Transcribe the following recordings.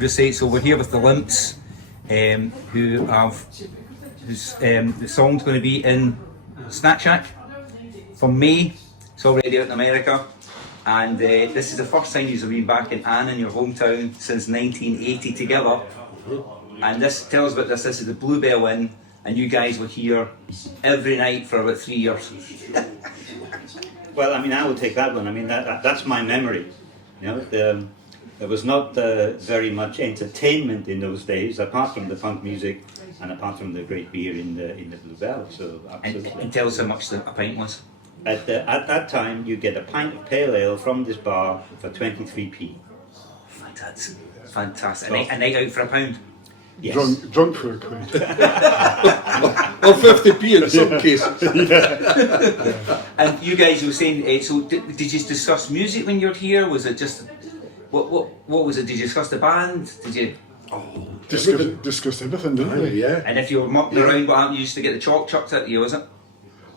obviously, so we're here with the Limps, whose the song's going to be in Snack Shack from May. It's already out in America, and this is the first time you've been back in Annan, your hometown, since 1980 together. And this tells about this. This is the Bluebell Inn, and you guys were here every night for about 3 years. Well, I mean, I will take that one. I mean, that's my memory. You know, there was not very much entertainment in those days, apart from the punk music and apart from the great beer in the Bluebell. So absolutely. And tell us how much a pint was. At that time, you get a pint of pale ale from this bar for 23p. Oh, that's fantastic. A night out for £1. Yes. Drunk for £1. Or 50p in some cases. Yeah. And you guys were saying, so did you discuss music when you were here? Was it just, what was it? Did you discuss the band? Did you? Discussed everything, didn't we? Yeah. And if you were mucking around, what happened? You used to get the chalk chucked at you, was it?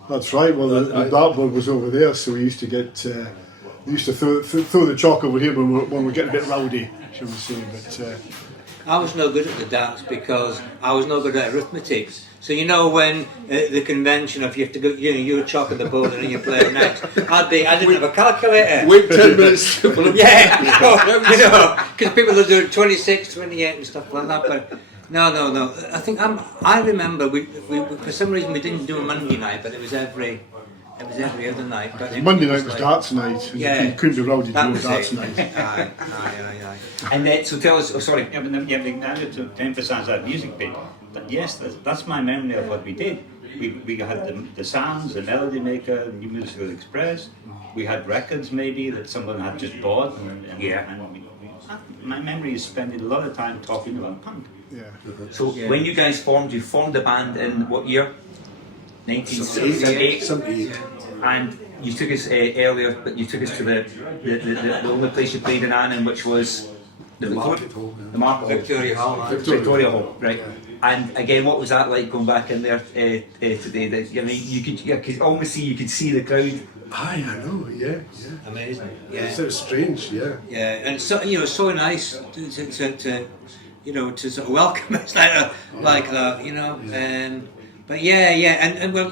That's right. Well, the dartboard was over there, so we used to get, we used to throw the chalk over here when we're getting a bit rowdy, shall we say. But I was no good at the darts because I was no good at arithmetic. So you know when the convention of you have to go, you're chalking the board and then you play it next. I didn't have a calculator. Wait 10 minutes for them. Yeah, because people are doing 26, 28 and stuff like that. But no. I remember we for some reason we didn't do a Monday night, but it was every other night. But Monday night was darts night. And yeah, you couldn't be rowdy doing darts it. night. Aye. And then, so tell us, sorry. Yeah, but now to emphasise that music bit, but yes, that's my memory of what we did. We had the sounds, the melody maker, the New Musical Express. We had records maybe that someone had just bought. My memory is spending a lot of time talking about punk. Yeah. So when you guys you formed the band in what year? 1978. 78. And you took us earlier, but you took us to the only place you played in Annan, which was the Market Hall. The Market Hall. Victoria Hall. Victoria Hall, right. Yeah. And again, what was that like going back in there today? I mean, you could almost see the crowd. Aye, I know, yeah. Amazing. Yeah. It's so strange, yeah. Yeah, and so so nice to to sort of welcome us like that, Yeah. But and well,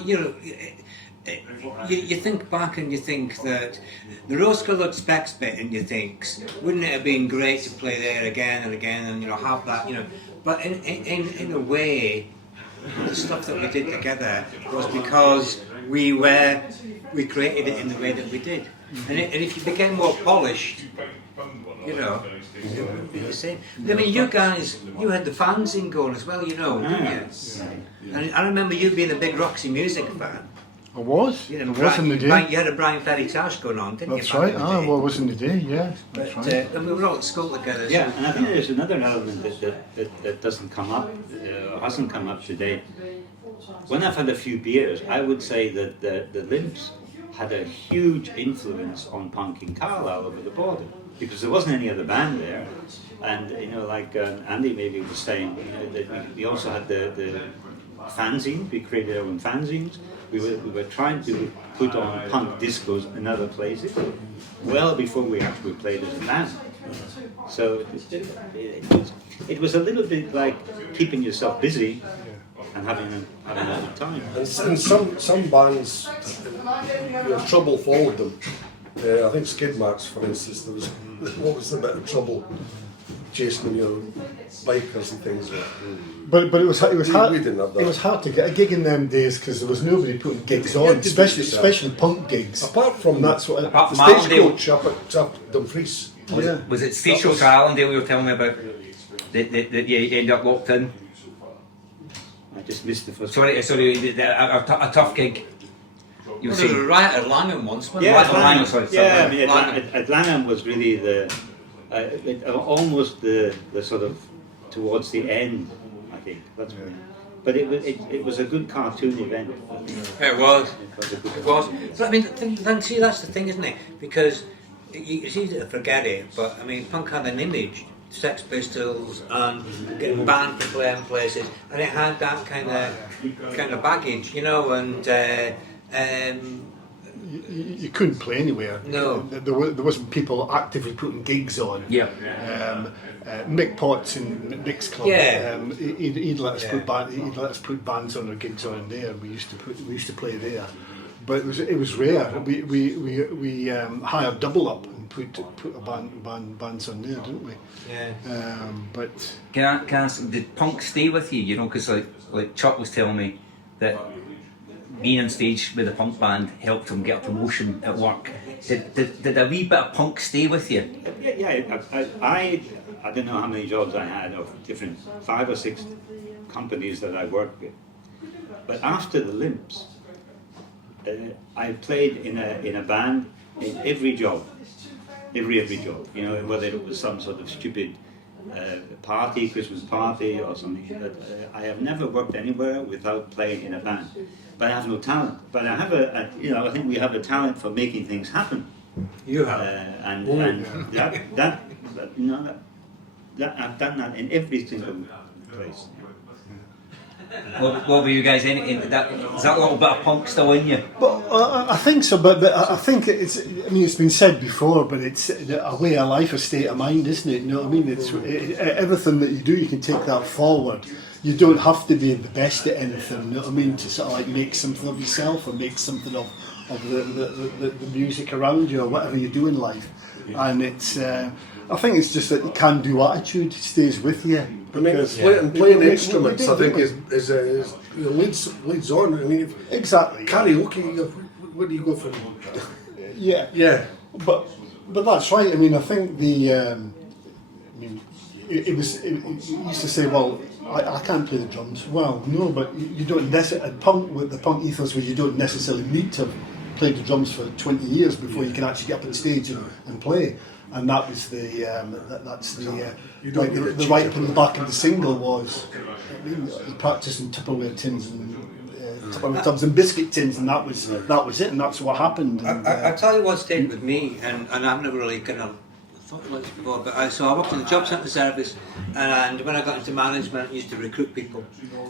you think back and you think that the rose-coloured specs bit, and you think, wouldn't it have been great to play there again and again, and have that, But in a way, the stuff that we did together was because we created it in the way that we did, and if you became more polished, it would be the same. I mean, you guys, you had the fanzine going as well, didn't you? Yeah. And I remember you being a big Roxy Music fan. I was. You I was in the day. You had a Brian Ferry's house going on, didn't That's you? right. I was in the day. Yeah. That's But, right. and we were all at school together. Yeah, So. and I think there's another element that doesn't come up, hasn't come up today. When I've had a few beers, I would say that the Limps had a huge influence on punk in Carlisle over the border, because there wasn't any other band there, and like Andy maybe was saying, that we also had the fanzine. We created our own fanzines. We were trying to put on punk discos in other places, well before we actually played as a band. So it was a little bit like keeping yourself busy and having a good time. And some bands, trouble followed them. I think Skid Marks, for instance, there was always a bit of trouble chasing bikers and things. But it was hard. We didn't have that. It was hard to get a gig in them days because there was nobody putting gigs on, especially punk gigs. Apart from That's what. Apart the from stagecoach up Dumfries. Was it Stagecoach Allendale you were telling me about? That you end up locked in? I just missed the first. Sorry, a tough gig. You were There was a saying. riot at Langham once, wasn't Yeah, there? Langham, sorry. Yeah, I mean, Langham. at Langham was really almost the sort of towards the end, I think. That's right. But it was a good cartoon event. It was. It was a good. But I mean, then see, that's the thing, isn't it? Because it's easy to forget it, but I mean, punk had an image. Sex Pistols and getting banned from playing places, and it had that kind of baggage, and you couldn't play anywhere. No. There wasn't people actively putting gigs on. Yeah. Mick Potts in Mick's club. Yeah. He'd let us he'd let us put bands on or gigs on there. We used to play there, but it was rare. We hired Double Up and put bands on there, didn't we? Yeah. But Can I ask, did punk stay with you? You know, because like Chuck was telling me that being on stage with a punk band helped him get a promotion at work. Did a wee bit of punk stay with you? I don't know how many jobs I had of different 5 or 6 companies that I worked with. But after the Limps, I played in a band in every job, every job. You know, whether it was some sort of stupid party, Christmas party or something. But I have never worked anywhere without playing in a band. But I have no talent. But I have I think we have a talent for making things happen. You have. That I've done that in every single place. What were you guys in? Is that a little bit of punk still in you? But I think so. But I think it's. I mean, it's been said before, but it's a way of life, a state of mind, isn't it? You know what I mean? It's everything that you do, you can take that forward. You don't have to be the best at anything. You know what I mean? To sort of like make something of yourself or make something of the music around you or whatever you do in life. And it's. I think it's just that the can-do attitude stays with you. I mean, playing instruments, I think, is leads on. I mean, exactly. Karaoke, where do you go from? Yeah. Yeah. But that's right. I mean, I think it used to say, well, I can't play the drums. Well, no, but you don't necessarily, with the punk ethos, where you don't necessarily need to play the drums for 20 years before you can actually get up on stage and play. And that was the right in the back of the single was, I mean, you practiced in Tupperware tins and Tupperware tubs and biscuit tins, and that was it, and that's what happened. And, I tell you what stayed with me, and I've never really kind of thought about this before, but I worked in the job centre service, and when I got into management, I used to recruit people,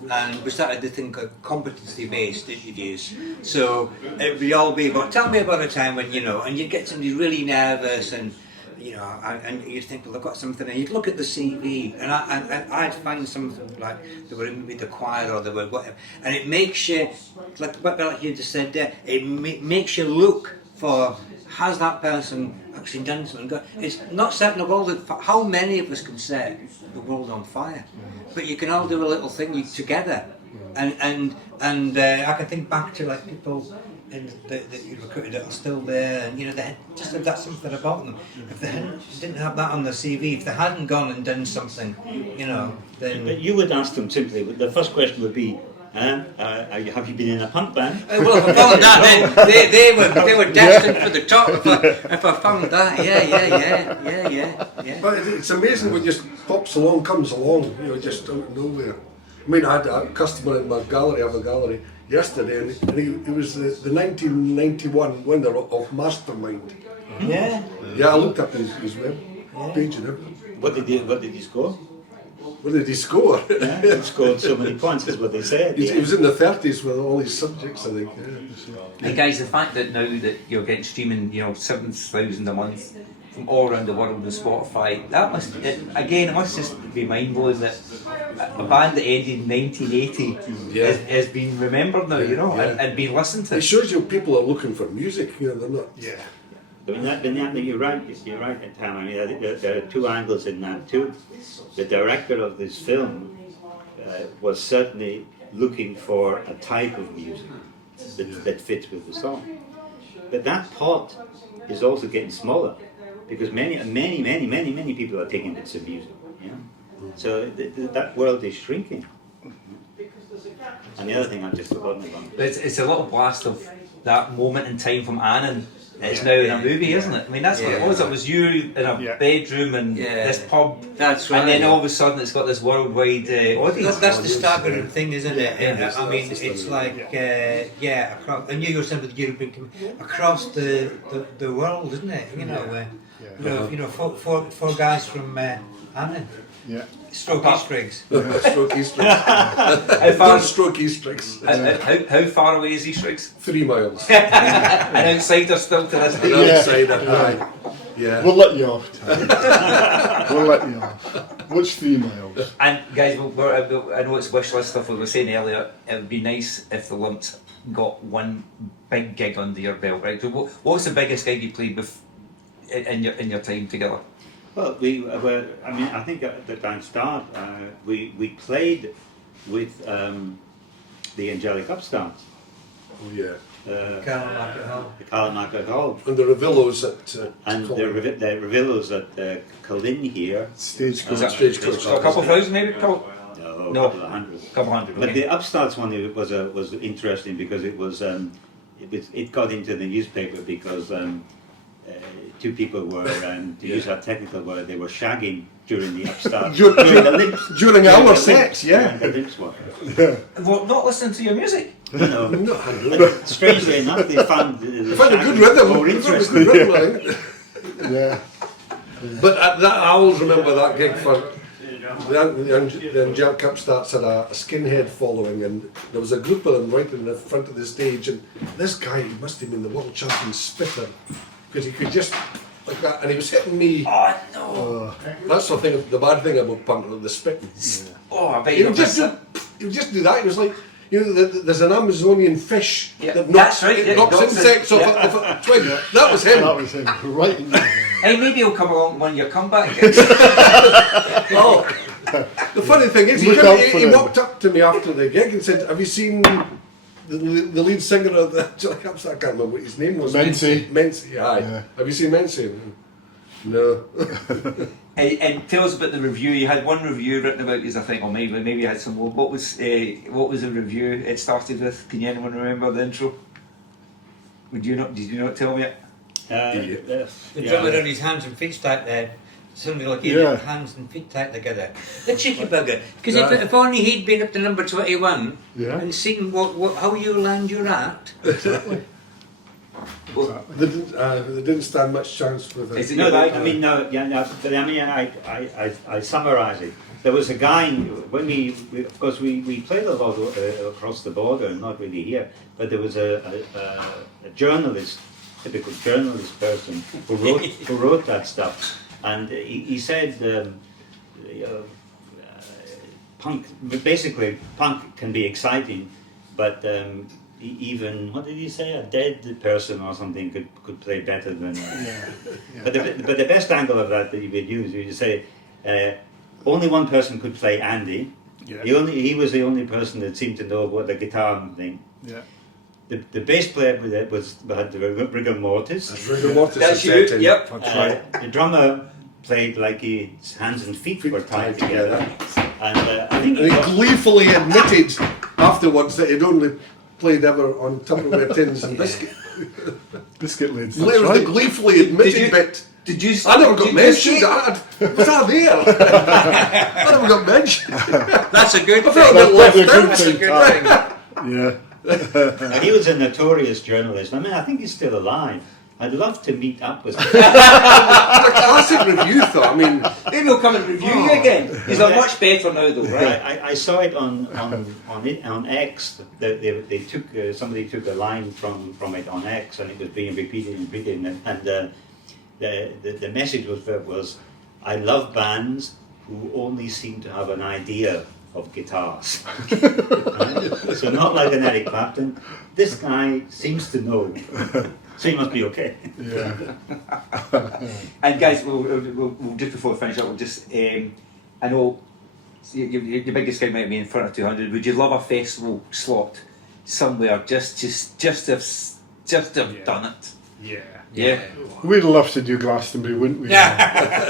and we started to think of competency-based interviews. So it would all be about, tell me about a time when, you know, and you'd get somebody really nervous, and you know, and you'd think, well, I've got something, and you'd look at the CV, and I'd find something like they were in with the choir or they were whatever, and it makes you, like you just said there, it makes you look for, has that person actually done something? It's not setting the world, how many of us can set the world on fire? But you can all do a little thing together, and I can think back to like people that you recruited that are still there, and you know, they had just had that something about them. If they didn't have that on the CV, if they hadn't gone and done something, you know, then. But you would ask them simply. The first question would be, have you been in a punk band? Well, if I found that, then they were destined for the top. If I found that, yeah. But it's amazing what just comes along, you know, just out of nowhere. I mean, I had a customer in my gallery, I have a gallery, yesterday, and he was the 1991 winner of Mastermind. Yeah. Yeah, I looked up his web page and everything. What did he score? What did he score? Yeah, he scored so many points, is what they said. He was in the 30s with all his subjects, I think. Yeah. Hey guys, the fact that now that you're getting streaming, you know, 7,000 a month from all around the world on Spotify, that must, it must just be mind-blowing that a band that ended in 1980 has been remembered now, you know, and been listened to. It shows you people are looking for music, you know, they're not. yeah. I mean, you're right, Tam. I mean, there are two angles in that too. The director of this film was certainly looking for a type of music that fits with the song. But that pot is also getting smaller because many people are taking bits of music. Yeah? So that world is shrinking. And the other thing I've just forgotten about. But it's a little blast of that moment in time from Annan. It's now in a movie, isn't it? I mean, that's what it was. It was you in a bedroom and this pub. That's right. And then all of a sudden it's got this worldwide audience. That's the staggering thing, isn't it? Yeah. I mean, it's like, across, and you yourself with the European, across the world, isn't it? You know, you know, four guys from Annan. Yeah. Stroke Easter eggs. Stroke Easter. How far, Don't stroke Easter eggs. how far away is Easter eggs? 3 miles. And outsider still to this day. Yeah. Outside it, aye. Yeah. We'll let you off, Tom. We'll let you off. What's 3 miles? And guys, I know it's wish list stuff. We were saying earlier, it would be nice if the Limps got one big gig under your belt, right? So what's the biggest gig you played with in your time together? Well, we were. I mean, I think at the time start, we played with the Angelic Upstarts, Oh, yeah. Carl Market Hall. the Carl Hall, And the Revillos at and the Colin. Revillos at Culin here. Stagecoach. Stagecoach. So a couple thousand maybe? No, No. a couple of hundred. Couple hundred. But Okay. the Upstarts one was interesting because it got into the newspaper because two people were, to use our technical word, they were shagging during the Upstart, during the Limps. During the our Limps- sets, yeah. during the Limps one. Well, not listening to your music. No. No, I know. But strangely enough, they found the Find a good shagging rhythm. more Find a interesting. good rhythm, I think. Yeah. But I always remember that gig for the Angelic Upstarts had a skinhead following, and there was a group of them right in the front of the stage, and this guy, he must have been the world champion spitter, because he could just like that, and he was hitting me. Oh no! That's the thing, the bad thing about punk, the spitting. Oh, I bet He you would don't just miss that. he would just do that. He was like, you know, there's an Amazonian fish Yeah, that that's right, yeah, knocks knocks insects in- off a twig. That was him. That was him. Right in there. Hey, maybe he'll come along one of your comeback gigs. Oh, the funny thing is, Look out for he him. walked up to me after the gig and said, "Have you seen the lead singer of the Angelic Upstarts? I can't remember what his name was." Menzie. Menzie, aye. Yeah. Have you seen Menzie? No. And tell us about the review. You had one review written about you, I think, or maybe you had some more. What was the review it started with? Can anyone remember the intro? Would you not? Did you not tell me it? The drummer on his hands and feet tight there. Somebody like he Yeah. had hands and feet tight together. The cheeky bugger. Because Yeah. if only he'd been up to number 21 Yeah. and seen how you land your act. They didn't stand much chance with Is it. it No, your I bag? mean, no, yeah, no, but I mean, I summarise it. There was a guy, when of course, we played a lot across the border, and not really here, but there was a journalist, typical journalist person, who wrote that stuff. And he said, punk, basically, punk can be exciting, but even, what did he say, a dead person or something could play better than... But the best angle of that you would use, you would say, only one person could play Andy. Yeah. He was the only person that seemed to know what the guitar thing. Yeah. The bass player had the rigor mortis. Rigor mortis That's is you, set in. yep. That's right. The drummer played like his hands and feet were tied together. And I think And he gleefully admitted afterwards that he'd only played ever on Tupperware tins and biscuit. Biscuit lids. It That's was right. the gleefully admitted Did you- bit. Did you? I never did got you mentioned. say- Was I there? I never got mentioned. That's a good I felt a thing. bit left That's a good out. That's a good thing. Yeah. he was a notorious journalist. I mean, I think he's still alive. I'd love to meet up with him. It's a classic review, though. I mean, Maybe he'll come and review you again. He's not much better now, though, right? I saw it on X. They took somebody took a line from it on X, and it was being repeated and repeated, and the message was, I love bands who only seem to have an idea of guitars. Right? So not like an Eric Clapton. This guy seems to know, so he must be okay. Yeah. And guys, we'll just before we finish up, we'll just I know your biggest gig might be in front of 200. Would you love a festival slot somewhere just to have done it? Yeah. We'd love to do Glastonbury, wouldn't we?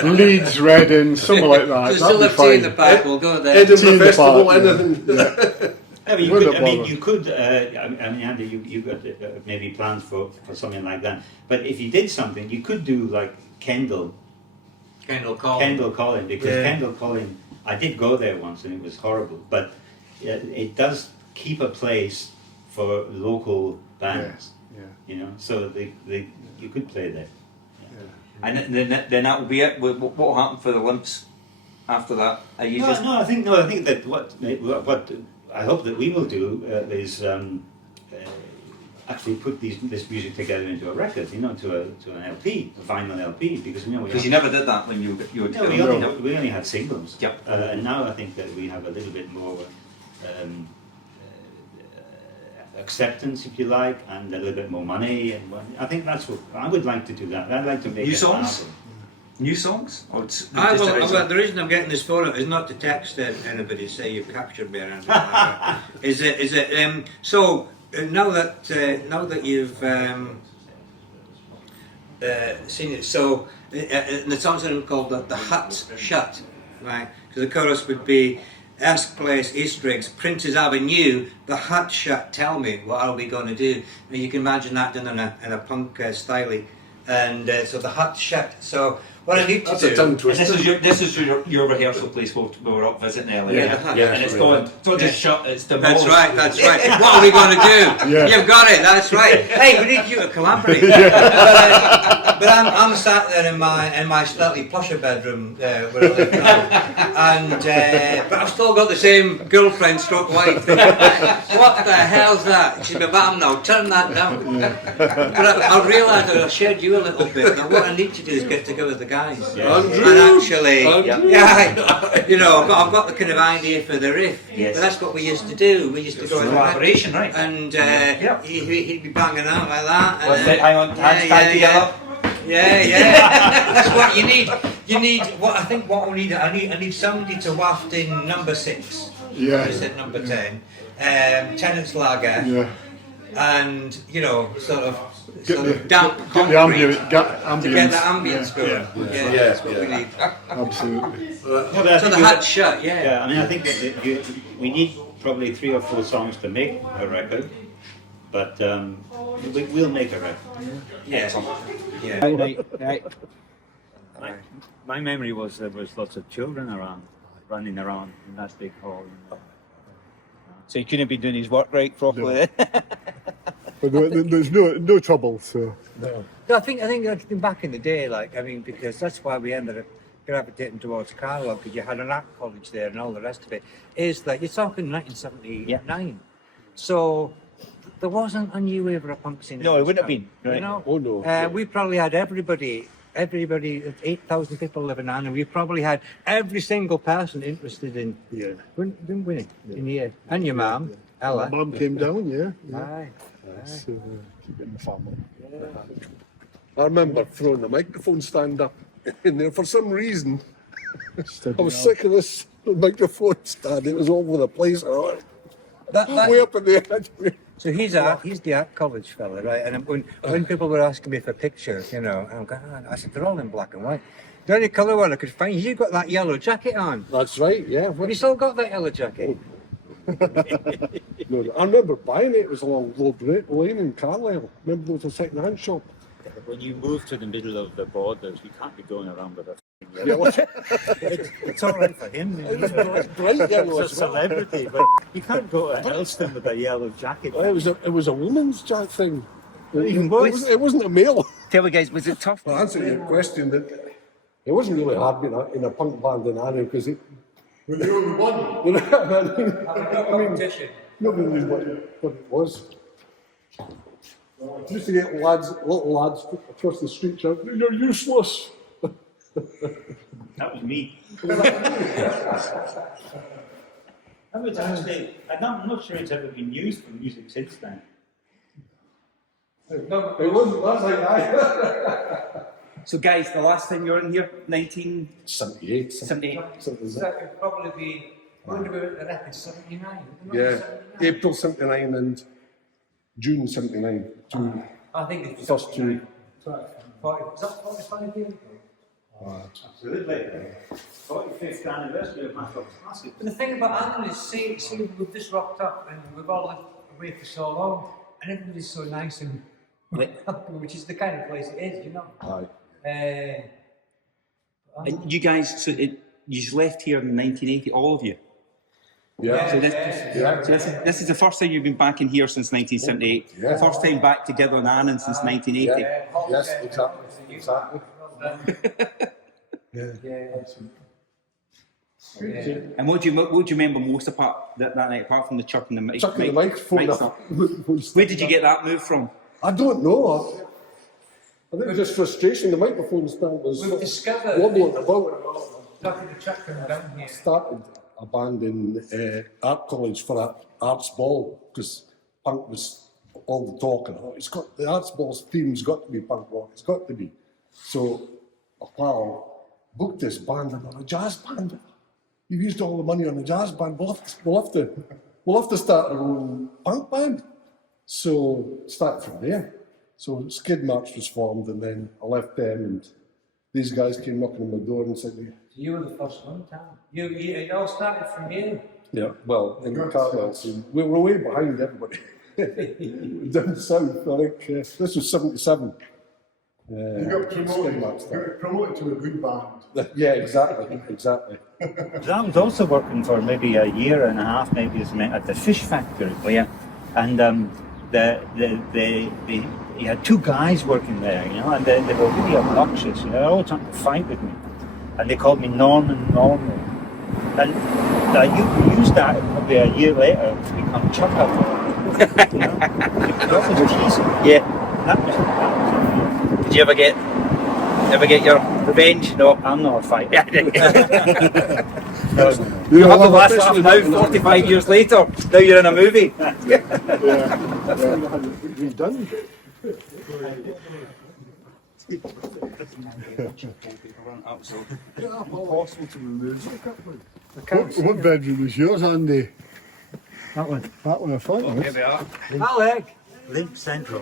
Leeds, Reading, somewhere like that. There's That'd still be a tea in the fine. pipe, we'll go there. Edinburgh Tea in the Festival, park, yeah. anything. I mean, Wouldn't bother. you could. I mean, Andy, you got maybe plans for something like that. But if you did something, you could do like Kendall Calling, because Yeah. Kendall Calling, I did go there once and it was horrible. But it does keep a place for local bands, Yeah. you know. So you could play there. And then that will be it. What will happen for the Limps? after that? Are you No, just I think that what I hope that we will do is actually put this music together into a record, to an LP, a vinyl LP, because because you never did that when you were no, we only had singles. Yep. And now I think that we have a little bit more acceptance, if you like, and a little bit more money. And I think that's what I would like to do. That I'd like to make New an songs? album. New songs? Or just Well, the reason I'm getting this photo is not to text anybody to say you've captured me or anything like that. So now that you've seen it, so the song's going to be called the Hut Shut, right? Because the chorus would be Esk Place, Eastriggs, Prince's Avenue, the Hut Shut. Tell me, what are we going to do? And you can imagine that done in a punk style, and so the Hut Shut. So what I need to That's do. a tongue And twister. this is your rehearsal place we were up visiting earlier. Yeah, And it's going, it's not just shut, it's demolished. That's right. What are we going to do? Yeah. You've got it. That's right. Hey, we need you to collaborate. But I'm sat there in my slightly plusher bedroom where I live now, and but I've still got the same girlfriend, stroke wife. What the hell's that? She's like, "Bam, now turn that down." But I realised that I shared you a little bit. Now what I need to do is get together with the guys, Andrew, and actually, Andrew. I've got the kind of idea for the riff. Yes. But that's what we used to do. We used to go in Collaboration, right? and Yep. he'd be banging out like that. What's it? Hang on, hands tied together. Yeah. That's what you need. You need what I think. What we need. I need somebody to waft in number 6. Yeah. I said number 10. Tenant's Lager. Yeah. And sort of the- damp Get the concrete ambience. to get the ambience going. Yeah, That's what we need. Absolutely. Yeah, but I So think the Hut Shut. Yeah, I mean, I think that we need probably 3 or 4 songs to make a record, but we'll make a record. Yeah. My memory was there was lots of children running around in that big hall. So he couldn't be doing his work right properly. But there's no trouble. So No, I think back in the day, because that's why we ended up gravitating towards Carlisle, because you had an art college there and all the rest of it. Is that you're talking 1979, so there wasn't a new wave of punk scene. No, it wouldn't have been, right. Oh, no. We probably had everybody, 8,000 people living on, and we probably had every single person interested in, didn't we? In here, and your mum, Ella. Mum came down. Yeah. Aye. So, keep it in the family. I remember throwing the microphone stand up in there for some reason. Steady I was on. sick of this microphone stand. It was all over the place. Way up in the edge. So he's the art college fella, right? And when people were asking me for pictures, I'm going, I said, they're all in black and white. The only colour one I could find is you got that yellow jacket on. That's right, yeah. Have you still got that yellow jacket? No, I remember buying it. It was along Low Lane in Carlisle. Remember there was a second-hand shop. When you move to the middle of the borders, you can't be going around with a it's all right for him. It was bright yellow He's a as well. celebrity, but you can't go to Helston with a yellow jacket. It was a woman's jack thing. Even boys. It wasn't a male. Tell me, guys, was it tough? To answer your question, that it wasn't really hard being in a punk band in Annan because it. When you were one. Nobody knew what it was. Used to get little lads across the street shouting, "You're useless." That was me. That was actually, I'm not sure it's ever been used for music since then. It wasn't last night. So, guys, the last time you were in here, 1978. 78. So that could probably be, when did we the record, 79? Yeah, April 79 and June 79. I think it's First two. 45 years ago? Absolutely. 45th anniversary of Master Classic. But the thing about Annan is, see, we've just rocked up and we've all lived away for so long, and everybody's so nice and which is the kind of place it is, Aye. And you guys, you left here in 1980, all of you. Yeah. So this is the first time you've been back in here since 1978. Yeah. First time back together in Annan since 1980. Yes, exactly. And what do you remember most that night, apart from the chucking the mic? Chucking the microphone mic up. Where did you get that move from? I don't know. I think it was just frustration. The microphone stand was We've discovered- wobbling about. Talking to Chuck them down here. I started a band in art college for an arts ball because punk was all the talk, and the arts ball's theme's got to be punk rock. It's got to be. So a pal booked this band and a jazz band. You've used all the money on the jazz band. We'll have to start our own punk band. So start from there. So Skid Marks was formed, and then I left them, and these guys came knocking on my door and said, You were the first one, Tom. It all started from you. "Yeah, well, in the Cartwell scene, we were way behind everybody down south. I think this was '77. You got promoted to a good band. Yeah, exactly. I was also working for maybe a year and a half, maybe as at the fish factory. Oh yeah. And you had two guys working there, you know, and they were really obnoxious. You know, they were all trying to fight with me, and they called me Norman. And I used that probably a year later to become Chuck Abdalla. You know, that was teasing. Yeah. That was Did you ever get your revenge? No. I'm not a fighter. You have the last laugh now, 45 years later. Now you're in a movie. We've done. Impossible to remove. What bedroom was yours, Andy? That one. That one, I thought. Here we are. Alec! Limp Central.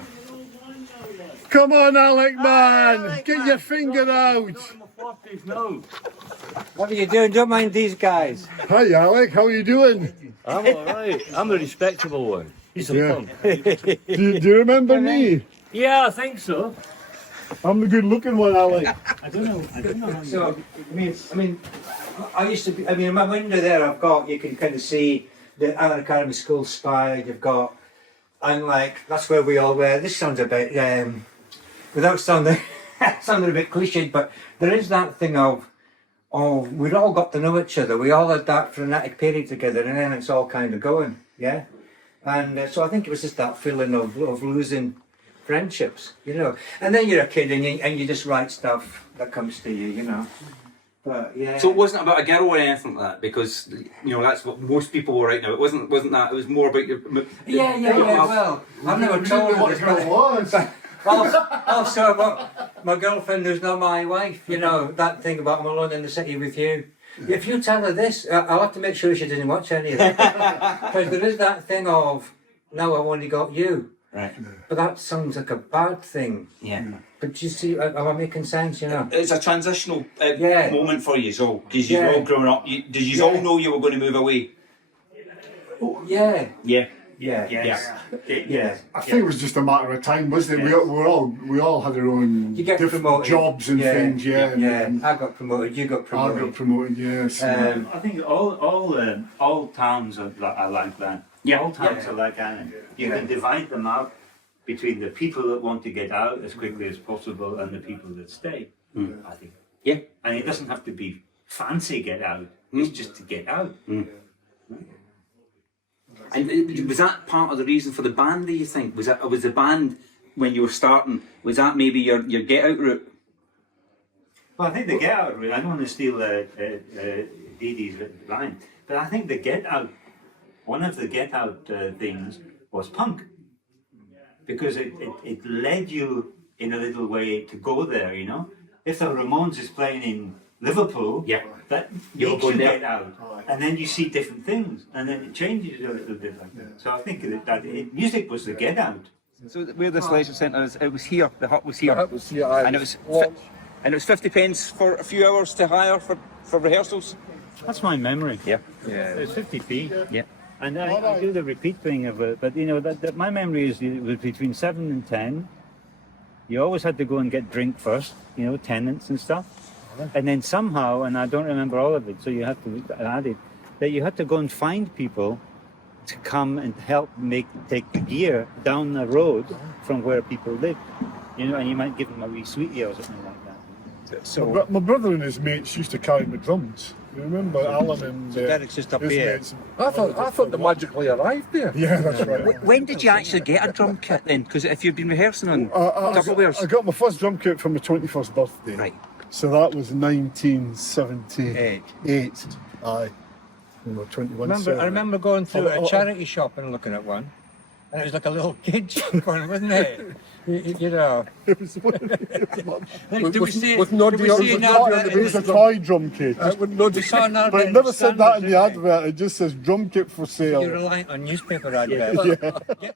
Come on, Alec, man! Get your finger out! What are you doing? Don't mind these guys. Hi, Alec, how are you doing? I'm alright. I'm a respectable one. He's a fun. Do you remember me? Yeah, I think so. I'm the good looking one, Alec. I don't know. How So, I used to be, in my window there I've got, you can kind of see the Annan Academy School spire, you've got, and like, that's where we all were. This sounds a bit, without sounding a bit cliched, but there is that thing of we'd all got to know each other. We all had that frenetic period together, and then it's all kind of going, yeah. And so I think it was just that feeling of losing friendships, you know. And then you're a kid, and you just write stuff that comes to you, you know. But yeah. So it wasn't about a girl or anything like that, because you know that's what most people were right now. It wasn't that. It was more about your. Yeah. Well, I've never told her this, but was. also my girlfriend who's not my wife, you know, that thing about I'm alone in the city with you. If you tell her this, I'll have to make sure she didn't watch any of that. Because there is that thing of, now I've only got you. Right. But that sounds like a bad thing. Yeah. But you see, am I making sense, you know? It's a transitional Yeah. moment for you all, because you're Yeah. all growing up. Did you all know you were going to move away? Yeah. Yeah. Yeah. I think it was just a matter of time, wasn't it? We all had our own You get different promoted. jobs and things, Yeah. and I got promoted, you got I promoted. got promoted, yes. I think all towns are like that. Yeah. All towns are like Annan. You can divide them up between the people that want to get out as quickly as possible and the people that stay. I think. Yeah. And it doesn't have to be fancy get out. It's just to get out. And was that part of the reason for the band? Do you think was the band when you were starting? Was that maybe your get out route? Well, I think the get out route. I don't want to steal Dee Dee's line, but I think the get out. One of the get out things was punk, because it led you in a little way to go there. You know, if the Ramones is playing in Liverpool, Yeah. that You're makes you going there. get out, and then you see different things, and then it changes a little bit like that. So I think music was the get out. So where this leisure centre is, it was here. The hut was here. That was here. And it was 50 pence for a few hours to hire for rehearsals. That's my memory. Yeah. It's 50p. Yeah. And I do the repeat thing of it, but you know that my memory is it was between 7 and 10. You always had to go and get drink first, you know, tenants and stuff. And then somehow, and I don't remember all of it, so you have to add it, that you had to go and find people to come and help take the gear down the road from where people lived. You know, and you might give them a wee sweetie or something like that. My brother and his mates used to carry my drums. You remember Alan and Derek's just up his here. mates? I thought they magically arrived there. Yeah, that's right. When did you actually get a drum kit then? Because if you've been rehearsing on Tupperwares. I got my first drum kit for my 21st birthday. Right. So that was 1978. Eight. Aye. We were 21. I remember going through Oh, a charity shop and looking at one, and it was like a little kid one, wasn't it? You know. It was Did we see with no did we deal- see with an no advert it in was a the- toy drum kit. we saw an advert But it in never the said that in the standard, didn't advert. It just says drum kit for we? sale. You're reliant on newspaper adverts. Yeah.